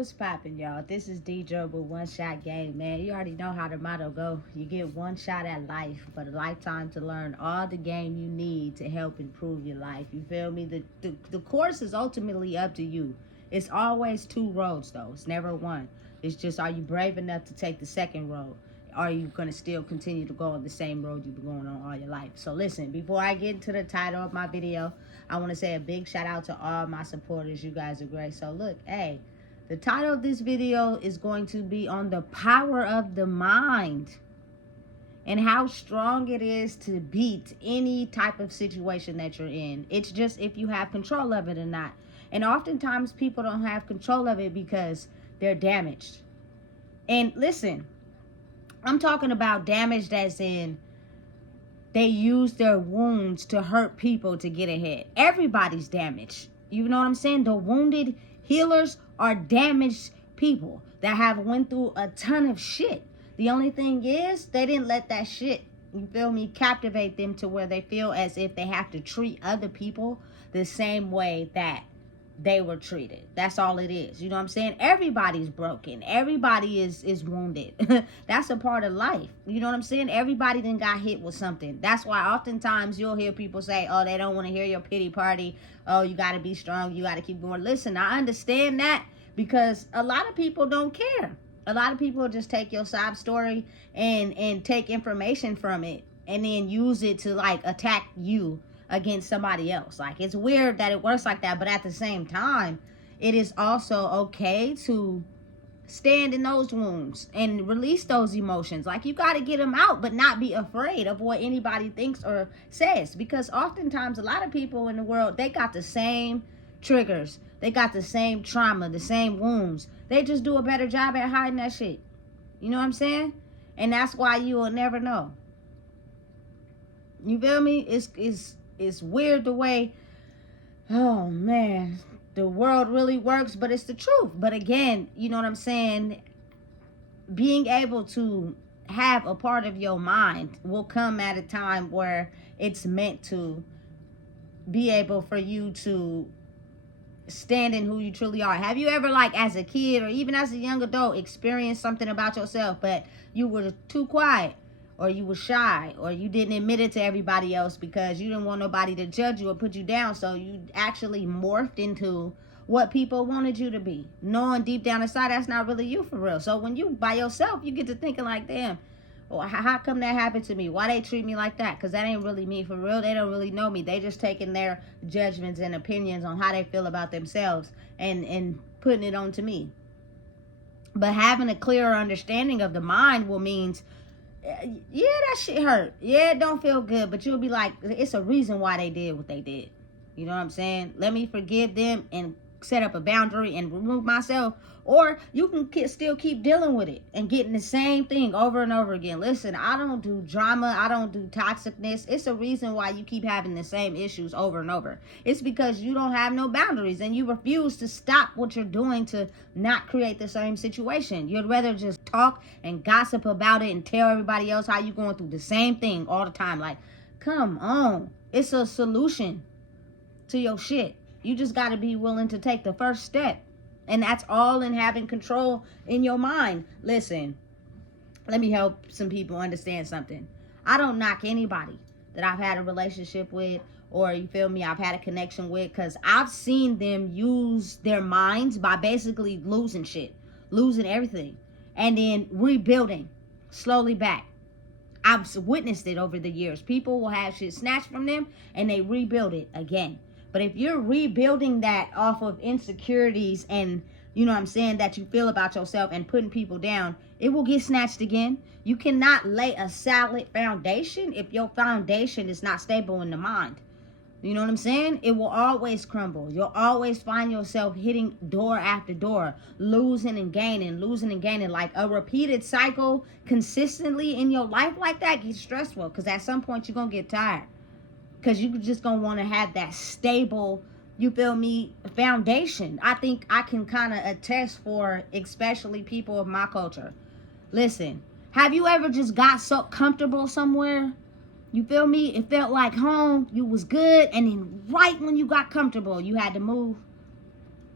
What's poppin', y'all? This is DJ with One Shot Game, man. You already know how the motto go. You get one shot at life, but a lifetime to learn all the game you need to help improve your life. You feel me? The course is ultimately up to you. It's always two roads, though. It's never one. It's just, are you brave enough to take the second road? Are you going to still continue to go on the same road you've been going on all your life? So listen, before I get into the title of my video, I want to say a big shout out to all my supporters. You guys are great. So look, hey, the title of this video is going to be on the power of the mind and how strong it is to beat any type of situation that you're in. It's just if you have control of it or not. And oftentimes people don't have control of it because they're damaged. And listen, I'm talking about damage as in they use their wounds to hurt people to get ahead. Everybody's damaged. You know what I'm saying? The wounded healers are damaged people that have went through a ton of shit. The only thing is they didn't let that shit, you feel me, captivate them to where they feel as if they have to treat other people the same way that they were treated. That's all it is. You know what I'm saying? Everybody's broken. Everybody is wounded. That's a part of life. You know what I'm saying? Everybody then got hit with something. That's why oftentimes you'll hear people say, oh, they don't want to hear your pity party. Oh, you got to be strong. You got to keep going. Listen, I understand that because a lot of people don't care. A lot of people just take your sob story and take information from it and then use it to like attack you against somebody else. Like, it's weird that it works like that, but at the same time, it is also okay to stand in those wounds and release those emotions. Like, you got to get them out, but not be afraid of what anybody thinks or says, because oftentimes a lot of people in the world, they got the same triggers, they got the same trauma, the same wounds. They just do a better job at hiding that shit. You know what I'm saying? And that's why you will never know. You feel me? It's weird the way, oh man, the world really works, but it's the truth. But again, you know what I'm saying? Being able to have a part of your mind will come at a time where it's meant to be able for you to stand in who you truly are. Have you ever, like as a kid or even as a young adult, experienced something about yourself, but you were too quiet? Or you were shy, or you didn't admit it to everybody else because you didn't want nobody to judge you or put you down. So you actually morphed into what people wanted you to be, knowing deep down inside that's not really you for real. So when you by yourself, you get to thinking like, damn, well, how come that happened to me? Why they treat me like that? Because that ain't really me for real. They don't really know me. They just taking their judgments and opinions on how they feel about themselves and putting it on to me. But having a clearer understanding of the mind will means, yeah, that shit hurt. Yeah, it don't feel good, but you'll be like, it's a reason why they did what they did. You know what I'm saying? Let me forgive them and set up a boundary and remove myself. Or you can still keep dealing with it and getting the same thing over and over again. Listen, I don't do drama. I don't do toxicness. It's a reason why you keep having the same issues over and over. It's because you don't have no boundaries and you refuse to stop what you're doing to not create the same situation. You'd rather just talk and gossip about it and tell everybody else how you're going through the same thing all the time. Like, come on. It's a solution to your shit. You just got to be willing to take the first step. And that's all in having control in your mind. Listen, let me help some people understand something. I don't knock anybody that I've had a relationship with or, you feel me, I've had a connection with, because I've seen them use their minds by basically losing shit, losing everything, and then rebuilding slowly back. I've witnessed it over the years. People will have shit snatched from them and they rebuild it again. But if you're rebuilding that off of insecurities and, you know what I'm saying, that you feel about yourself and putting people down, it will get snatched again. You cannot lay a solid foundation if your foundation is not stable in the mind. You know what I'm saying? It will always crumble. You'll always find yourself hitting door after door, losing and gaining, losing and gaining. Like a repeated cycle consistently in your life like that gets stressful, because at some point you're going to get tired. Because you just going to want to have that stable, you feel me, foundation. I think I can kind of attest for especially people of my culture. Listen, have you ever just got so comfortable somewhere? You feel me? It felt like home. You was good. And then right when you got comfortable, you had to move.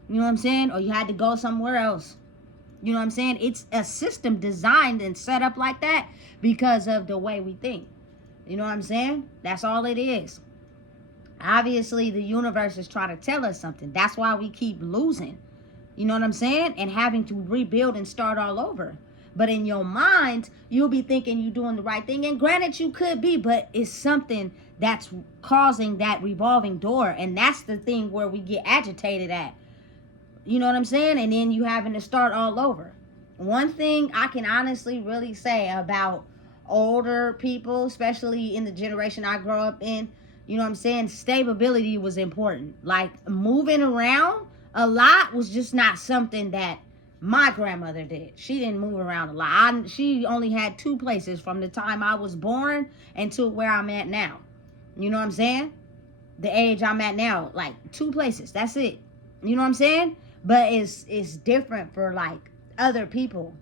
You know what I'm saying? Or you had to go somewhere else. You know what I'm saying? It's a system designed and set up like that because of the way we think. You know what I'm saying? That's all it is. Obviously, the universe is trying to tell us something. That's why we keep losing. You know what I'm saying? And having to rebuild and start all over. But in your mind, you'll be thinking you're doing the right thing. And granted, you could be, but it's something that's causing that revolving door. And that's the thing where we get agitated at. You know what I'm saying? And then you having to start all over. One thing I can honestly really say about older people, especially in the generation I grew up in, you know what I'm saying? Stability was important. Like moving around a lot was just not something that my grandmother did. She didn't move around a lot. She only had 2 places from the time I was born until where I'm at now. You know what I'm saying? The age I'm at now, like 2 places. That's it. You know what I'm saying? But it's different for like other people.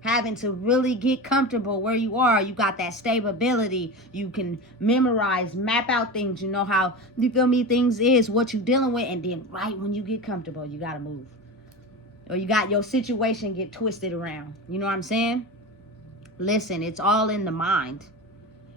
Having to really get comfortable where you are. You got that stability. You can memorize, map out things. You know how, you feel me, things is what you dealing with. And then right when you get comfortable, you got to move. Or you got your situation get twisted around. You know what I'm saying? Listen, it's all in the mind.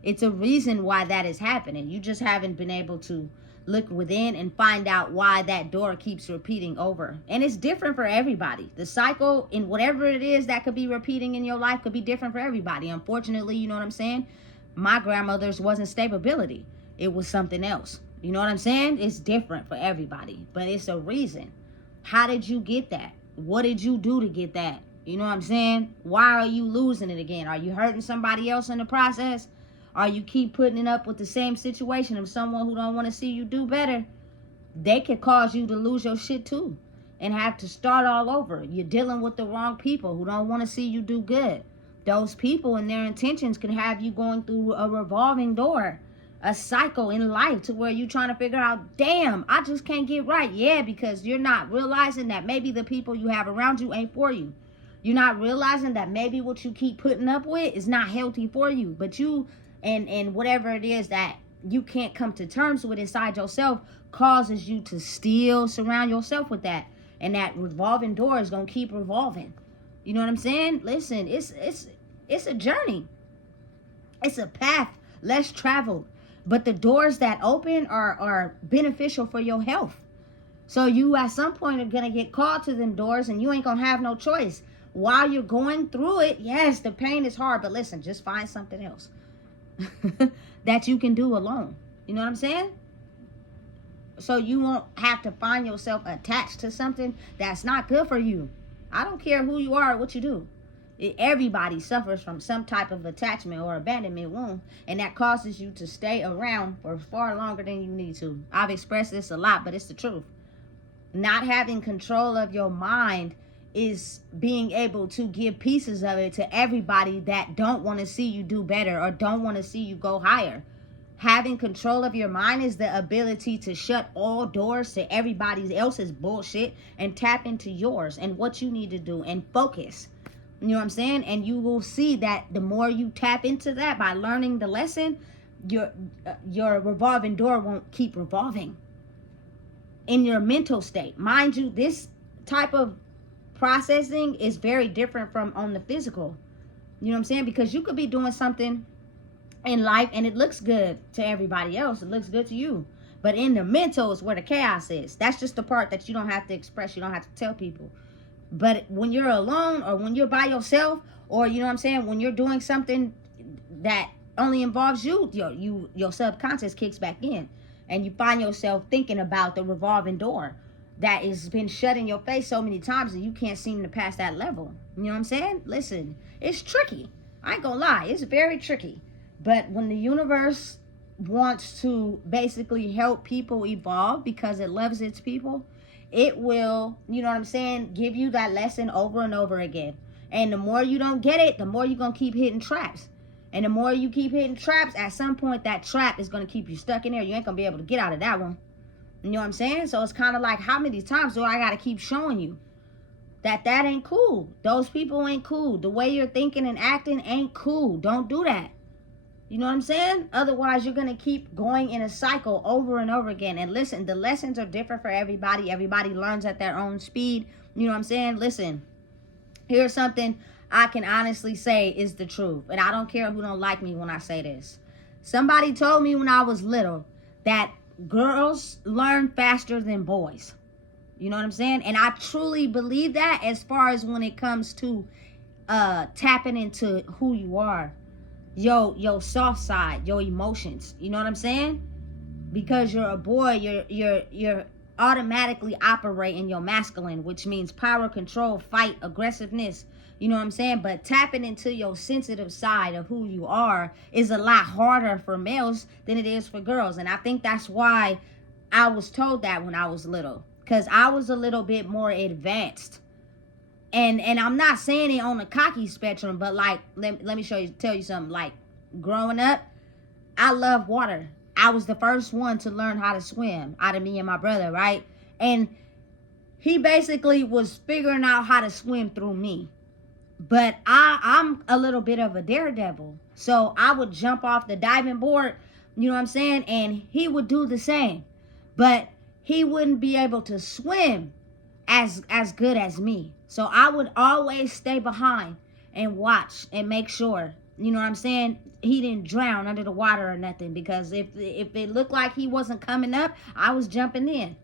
It's a reason why that is happening. You just haven't been able to look within and find out why that door keeps repeating over. And it's different for everybody. The cycle in whatever it is that could be repeating in your life could be different for everybody. Unfortunately, you know what I'm saying? My grandmother's wasn't stability. It was something else. You know what I'm saying? It's different for everybody, but it's a reason. How did you get that? What did you do to get that? You know what I'm saying? Why are you losing it again? Are you hurting somebody else in the process? Or you keep putting it up with the same situation of someone who don't want to see you do better? They could cause you to lose your shit too and have to start all over. You're dealing with the wrong people who don't want to see you do good. Those people and their intentions can have you going through a revolving door, a cycle in life to where you're trying to figure out, damn, I just can't get right. Yeah, because you're not realizing that maybe the people you have around you ain't for you. You're not realizing that maybe what you keep putting up with is not healthy for you. But you and whatever it is that you can't come to terms with inside yourself causes you to still surround yourself with that. And that revolving door is going to keep revolving. You know what I'm saying? Listen, it's a journey. It's a path less traveled. But the doors that open are beneficial for your health. So you at some point are going to get called to them doors and you ain't going to have no choice. While you're going through it, yes, the pain is hard. But listen, just find something else that you can do alone. You know what I'm saying? So you won't have to find yourself attached to something that's not good for you. I don't care who you are or what you do. Everybody suffers from some type of attachment or abandonment wound, and that causes you to stay around for far longer than you need to. I've expressed this a lot, but it's the truth. Not having control of your mind is being able to give pieces of it to everybody that don't want to see you do better or don't want to see you go higher. Having control of your mind is the ability to shut all doors to everybody else's bullshit and tap into yours and what you need to do and focus. You know what I'm saying? And you will see that the more you tap into that by learning the lesson, your revolving door won't keep revolving. In your mental state, mind you, this type of processing is very different from on the physical. You know what I'm saying? Because you could be doing something in life and it looks good to everybody else. It looks good to you. But in the mental is where the chaos is. That's just the part that you don't have to express. You don't have to tell people. But when you're alone or when you're by yourself, or you know what I'm saying, when you're doing something that only involves you, your subconscious kicks back in. And you find yourself thinking about the revolving door that has been shut in your face so many times and you can't seem to pass that level. You know what I'm saying? Listen, it's tricky. I ain't gonna lie. It's very tricky. But when the universe wants to basically help people evolve because it loves its people, it will, you know what I'm saying, give you that lesson over and over again. And the more you don't get it, the more you're going to keep hitting traps. And the more you keep hitting traps, at some point that trap is going to keep you stuck in there. You ain't going to be able to get out of that one. You know what I'm saying? So it's kind of like, how many times do I got to keep showing you that ain't cool? Those people ain't cool. The way you're thinking and acting ain't cool. Don't do that. You know what I'm saying? Otherwise, you're going to keep going in a cycle over and over again. And listen, the lessons are different for everybody. Everybody learns at their own speed. You know what I'm saying? Listen, here's something I can honestly say is the truth. And I don't care who don't like me when I say this. Somebody told me when I was little that girls learn faster than boys. You know what I'm saying? And I truly believe that, as far as when it comes to tapping into who you are. Your soft side, your emotions. You know what I'm saying? Because you're a boy, you're automatically operating your masculine, which means power, control, fight, aggressiveness. You know what I'm saying? But tapping into your sensitive side of who you are is a lot harder for males than it is for girls. And I think that's why I was told that when I was little, because I was a little bit more advanced. And I'm not saying it on a cocky spectrum, but like, let me tell you something. Like, growing up, I love water. I was the first one to learn how to swim out of me and my brother, right? And he basically was figuring out how to swim through me. But I'm a little bit of a daredevil. So I would jump off the diving board, you know what I'm saying? And he would do the same. But he wouldn't be able to swim as good as me. So I would always stay behind and watch and make sure, you know what I'm saying, he didn't drown under the water or nothing. Because if it looked like he wasn't coming up, I was jumping in.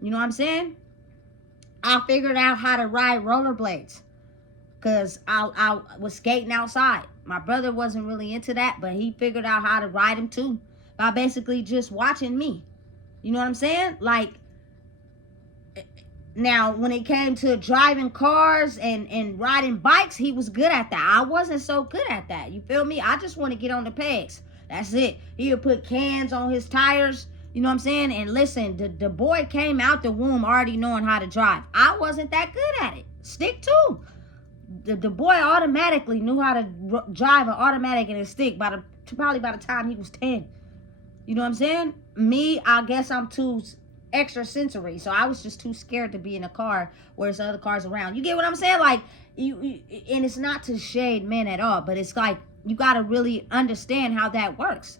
You know what I'm saying? I figured out how to ride rollerblades because I was skating outside. My brother wasn't really into that, but he figured out how to ride them too by basically just watching me. You know what I'm saying? Like, now, when it came to driving cars and riding bikes, he was good at that. I wasn't so good at that. You feel me? I just want to get on the pegs. That's it. He would put cans on his tires. You know what I'm saying? And listen, the boy came out the womb already knowing how to drive. I wasn't that good at it. Stick to. The boy automatically knew how to drive an automatic and a stick probably by the time he was 10. You know what I'm saying? Me, I guess I'm too extra sensory, so I was just too scared to be in a car where there's other cars around. You get what I'm saying? Like, you and it's not to shade men at all, but it's like, you got to really understand how that works.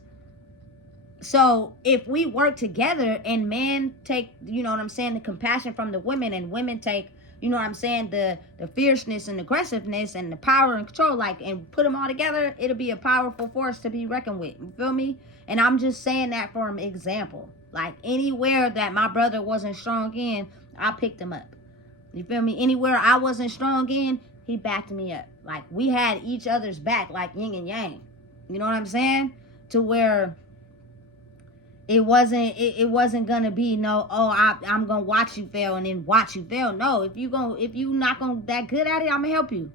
So if we work together and men take, you know what I'm saying, the compassion from the women, and women take, you know what I'm saying, the fierceness and aggressiveness and the power and control, like, and put them all together, it'll be a powerful force to be reckoned with. You feel me? And I'm just saying that for an example. Like, anywhere that my brother wasn't strong in, I picked him up. You feel me? Anywhere I wasn't strong in, he backed me up. Like, we had each other's back, like yin and yang. You know what I'm saying? To where it wasn't gonna be no, I'm gonna watch you fail and then watch you fail. No, if you not gonna that good at it, I'm gonna help you.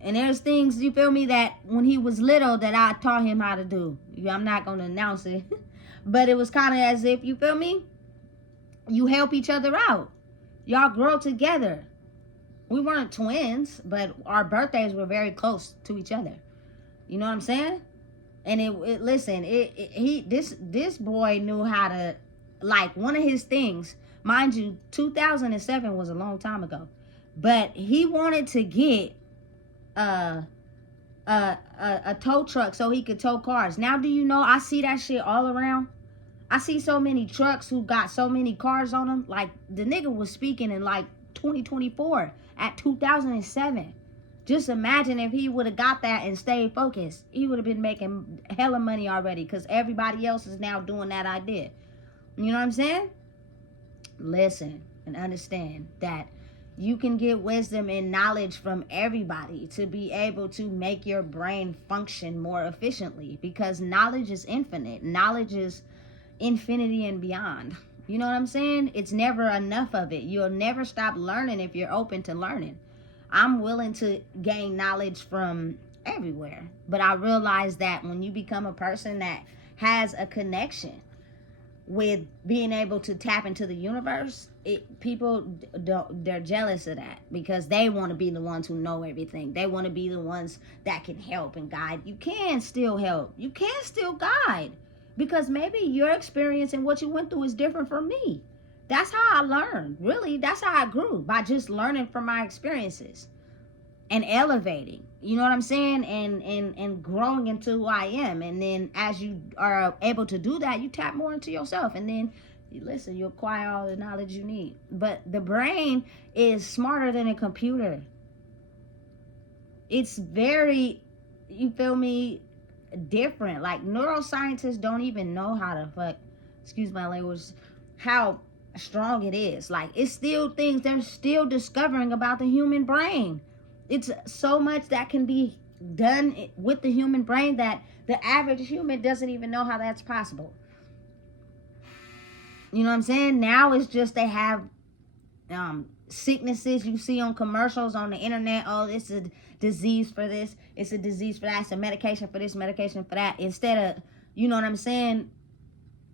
And there's things, you feel me, that when he was little that I taught him how to do. I'm not gonna announce it. But it was kind of as if, you feel me, you help each other out. Y'all grow together. We weren't twins, but our birthdays were very close to each other. You know what I'm saying? And this boy knew how to, like, one of his things, mind you, 2007 was a long time ago, but he wanted to get a tow truck so he could tow cars. Now, do you know, I see that shit all around. I see so many trucks who got so many cars on them. Like, the nigga was speaking in like 2024 at 2007. Just imagine if he would have got that and stayed focused. He would have been making hella money already, because everybody else is now doing that idea. You know what I'm saying? Listen and understand that you can get wisdom and knowledge from everybody to be able to make your brain function more efficiently, because knowledge is infinite. Knowledge is infinity and beyond. You know what I'm saying? It's never enough of it. You'll never stop learning if you're open to learning. I'm willing to gain knowledge from everywhere, but I realize that when you become a person that has a connection with being able to tap into the universe, they're jealous of that, because they want to be the ones who know everything. They want to be the ones that can help and guide. You can still help. You can still guide, because maybe your experience and what you went through is different from me. That's how I learned. Really, that's how I grew, by just learning from my experiences. and elevating, you know what I'm saying, and growing into who I am. And then as you are able to do that, you tap more into yourself, and then you acquire all the knowledge you need. But the brain is smarter than a computer. It's very, you feel me, different. Like, neuroscientists don't even know how to excuse my language, how strong it is. Like, it's still things they're still discovering about the human brain. It's so much that can be done with the human brain that the average human doesn't even know how that's possible. You know what I'm saying? Now it's just they have sicknesses you see on commercials on the internet. Oh, it's a disease for this, it's a disease for that, it's a medication for this, medication for that. Instead of, you know what I'm saying,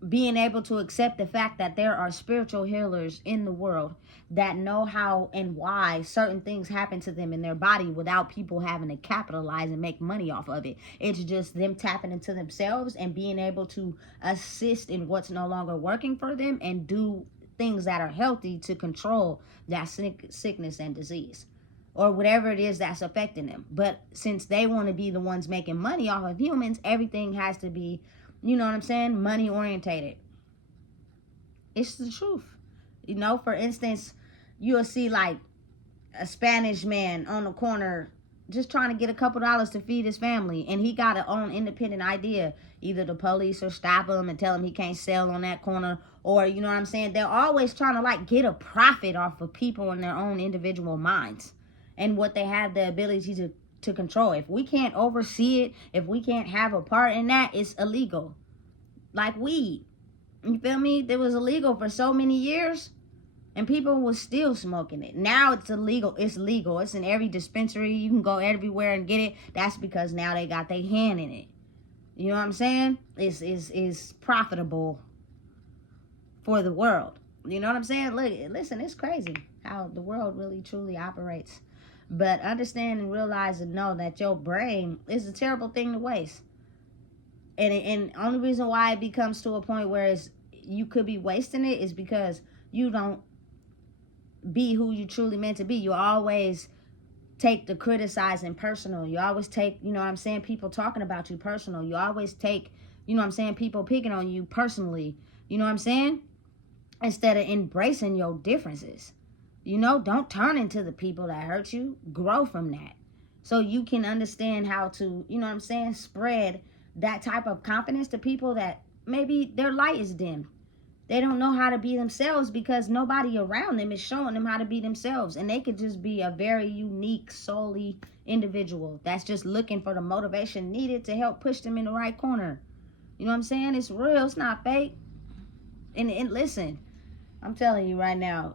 being able to accept the fact that there are spiritual healers in the world that know how and why certain things happen to them in their body without people having to capitalize and make money off of it. It's just them tapping into themselves and being able to assist in what's no longer working for them and do things that are healthy to control that sickness and disease or whatever it is that's affecting them. But since they want to be the ones making money off of humans, everything has to be, you know what I'm saying, money orientated. It's the truth. You know, for instance, you'll see like a Spanish man on the corner just trying to get a couple dollars to feed his family, and he got an own independent idea. Either the police will stop him and tell him he can't sell on that corner, or, you know what I'm saying, they're always trying to like get a profit off of people in their own individual minds and what they have the ability to control. If we can't oversee it, if we can't have a part in that, it's illegal. Like weed, you feel me? It was illegal for so many years and people were still smoking it. Now it's illegal. It's legal. It's in every dispensary. You can go everywhere and get it. That's because now they got their hand in it. You know what I'm saying? It's profitable for the world. You know what I'm saying? Look, listen, it's crazy how the world really truly operates. But understand and realize and know that your brain is a terrible thing to waste. And only reason why it becomes to a point where you could be wasting it is because you don't be who you truly meant to be. You always take the criticizing personal. You always take, you know what I'm saying, people talking about you personal. You always take, you know what I'm saying, people picking on you personally. You know what I'm saying? Instead of embracing your differences. You know, don't turn into the people that hurt you. Grow from that. So you can understand how to, you know what I'm saying, spread that type of confidence to people that maybe their light is dim. They don't know how to be themselves because nobody around them is showing them how to be themselves. And they could just be a very unique, solely individual that's just looking for the motivation needed to help push them in the right corner. You know what I'm saying? It's real. It's not fake. And listen, I'm telling you right now,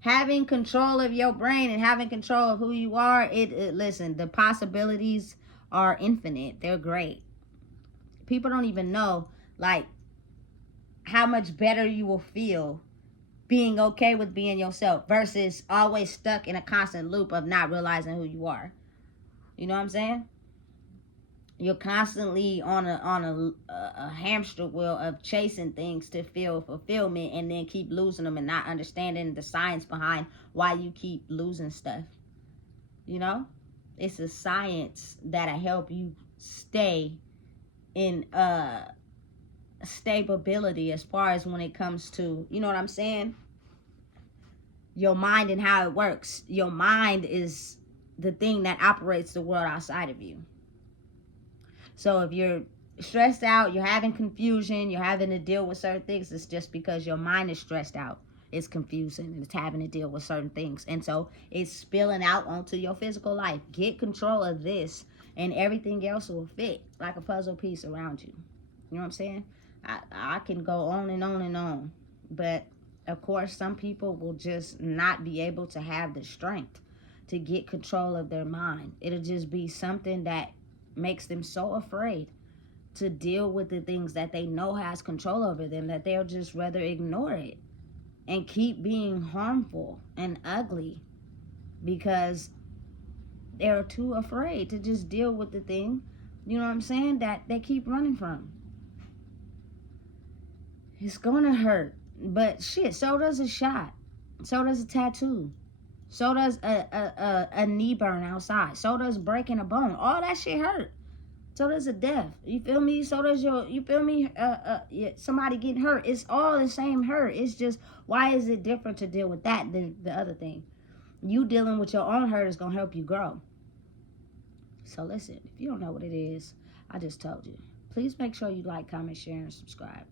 having control of your brain and having control of who you are, listen, the possibilities are infinite. They're great. People don't even know, like, how much better you will feel being okay with being yourself versus always stuck in a constant loop of not realizing who you are. You know what I'm saying? You're constantly on a hamster wheel of chasing things to feel fulfillment and then keep losing them and not understanding the science behind why you keep losing stuff. You know? It's a science that'll help you stay in stability as far as when it comes to, you know what I'm saying, your mind and how it works. Your mind is the thing that operates the world outside of you. So if you're stressed out, you're having confusion, you're having to deal with certain things, it's just because your mind is stressed out. It's confusing. It's having to deal with certain things. And so it's spilling out onto your physical life. Get control of this and everything else will fit like a puzzle piece around you. You know what I'm saying? I can go on and on and on. But, of course, some people will just not be able to have the strength to get control of their mind. It'll just be something that makes them so afraid to deal with the things that they know has control over them that they'll just rather ignore it and keep being harmful and ugly because they're too afraid to just deal with the thing, you know what I'm saying, that they keep running from. It's gonna hurt, but shit, so does a shot, so does a tattoo. So does a knee burn outside. So does breaking a bone. All that shit hurt. So does a death. You feel me? So does you feel me? Somebody getting hurt. It's all the same hurt. It's just, why is it different to deal with that than the other thing? You dealing with your own hurt is going to help you grow. So listen, if you don't know what it is, I just told you. Please make sure you like, comment, share, and subscribe.